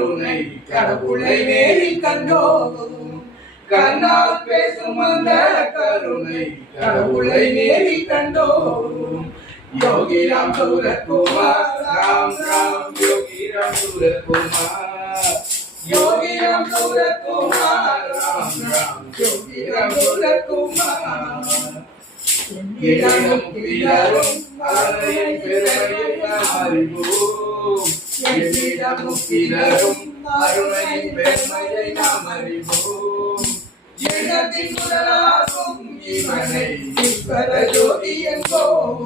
கருணை கடவுளை நேரில் கண்டோம். கண்ணால் பேசும் அந்த கருணை கடவுளை நேரில் கண்டோம். யோகி ராம் சூரத்குமார் ராம் ராம் யோகி ராம் சூரத்குமார் யோகி ராம் சூரத்குமார் ராம் ராம் யோகி ராம் சூரத்குமார். எண்ணிலும் பிறரும் அருளை பெருமையை நாம் அறிவோம். எண்ணிலும் பிறரும் அருளை பெருமையை நாம் அறிவோம். எண்ணத்தின் குரலாகும் இவனை ஈஸ்வர ஜோதி என்போம்.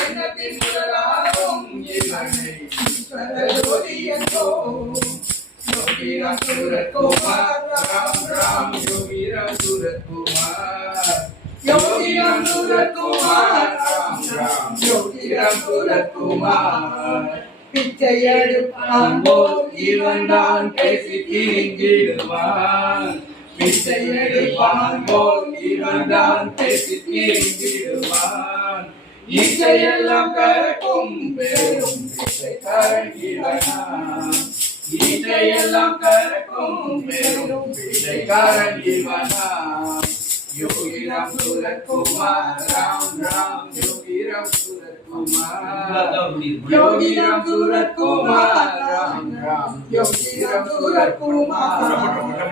எண்ணத்தின் குரலாகும் இவனை ஈஸ்வர ஜோதி என்போம். யோகி ராம் சூரத்குமார் ராம் ராம் யோகி ராம் சூரத்குமார் யோகி ராம் சூரத்குமார் ராம் ராம் யோகி ராம் சூரத்குமார். பிச்சை எடுப்பான் போல் இவன் தான் பேசி கிழிஞ்சிடுவான். பிச்சை எடுப்பான் போல் இவன் தான் பேசி கிழிஞ்சிடுவான். இச்சையெல்லாம் கறக்கும் பெரும் பிச்சைக்காரன் இவனா. இச்சையெல்லாம் கறக்கும் பெரும் பிச்சைக்காரன் இவனா. யோகி ராம் சூரத்குமார் ராம் ராம் யோகி ராம் சூரத்குமார் யோகி ராம் சூரத்குமார் ராம் ராம் யோகி ராம் சூரத்குமார்.